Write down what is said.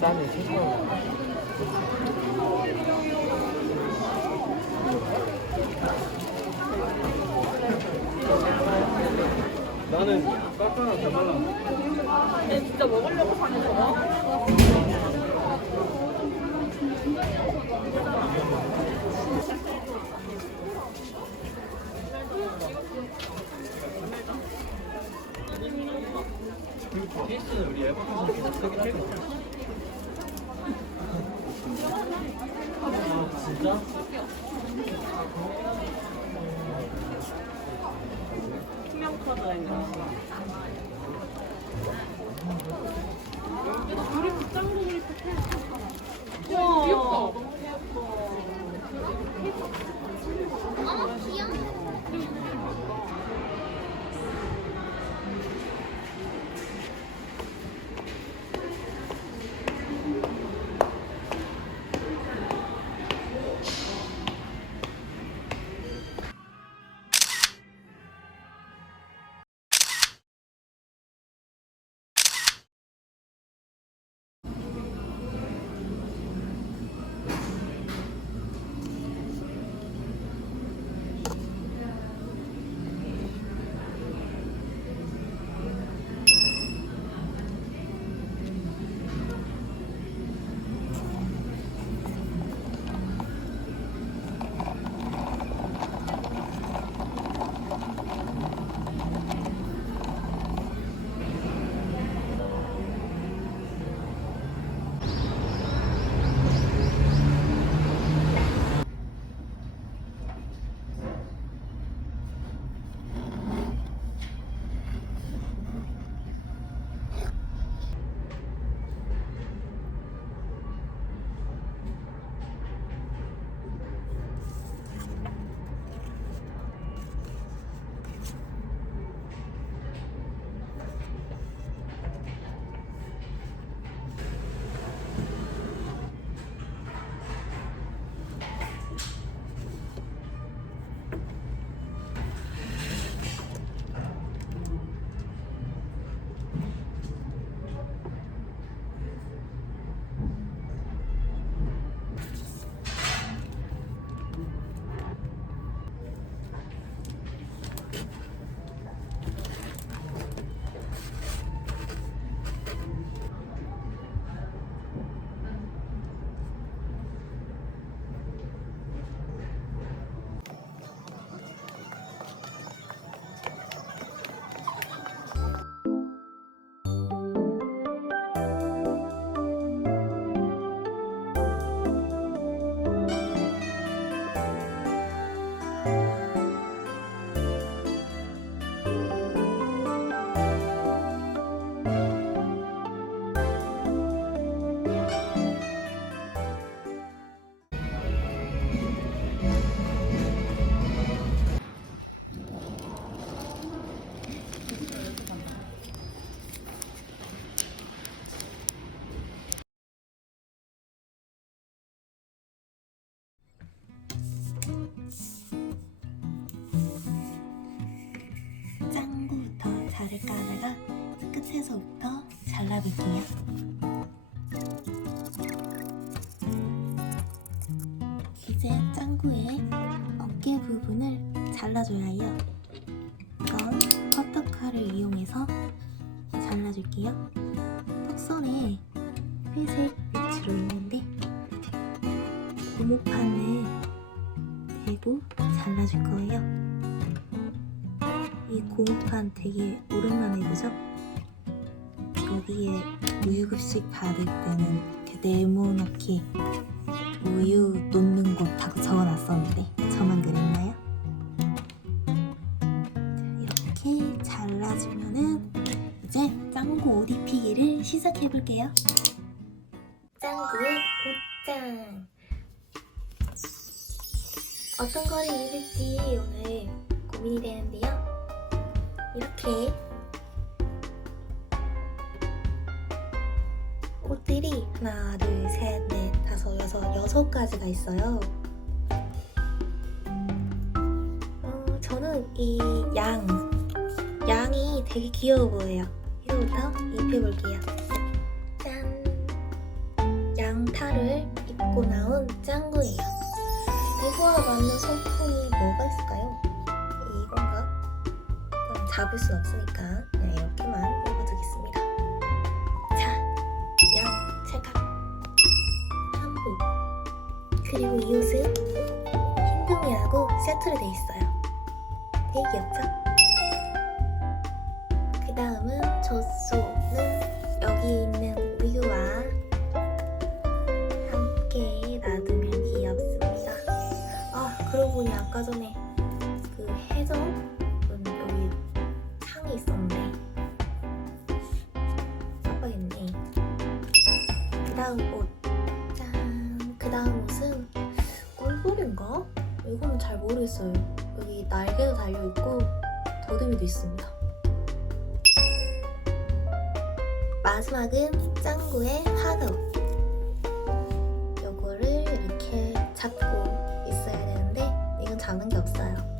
싸네 7,000원 나는 잘 발라. 얘 진짜 먹으려고 사는 거 케이스는 우리 에어컨 세개 빼고 아 진짜? 투명 카드인가? 우리 짱구부터 자를까 하다가 끝에서부터 잘라볼게요. 이제 짱구의 어깨 부분을 잘라줘야 해요. 이건 커터칼을 이용해서 잘라줄게요. 턱선에 회색 위치로 있는데 고무판을 대고 잘라줄 거예요. 이 고무판 되게 오랜만에 보죠? 여기에 우유급식 받을 때는 그 네모나게 우유 놓는 곳 하고 적어놨었는데 저만 그랬나요? 자, 이렇게 잘라주면은 이제 짱구 옷 입히기를 시작해볼게요. 짱구의 옷장 어떤 거를 입을지 오늘 고민이 되는데요. 이렇게 꽃들이 하나, 둘, 셋, 넷, 다섯, 여섯, 여섯 가지가 있어요. 어, 저는 이 양, 양이 되게 귀여워 보여요. 이거부터 입혀볼게요. 짠! 양탈을 입고 나온 짱구예요. 이거와 맞는 소품이 뭐가 있을까요? 이건가? 잡을 수 없으니까 그냥 이렇게만 입어두겠습니다. 자, 양, 찰칵, 한복. 그리고 이 옷은 흰둥이하고 세트로 돼 있어요. 되게 귀엽죠? 그 다음은 다음 옷. 짠. 그 다음 옷은 꿀벌인가? 이거는 잘 모르겠어요. 여기 날개도 달려있고 더듬이도 있습니다. 마지막은 짱구의 화가옷. 요거를 이렇게 잡고 있어야 되는데 이건 잡는 게 없어요.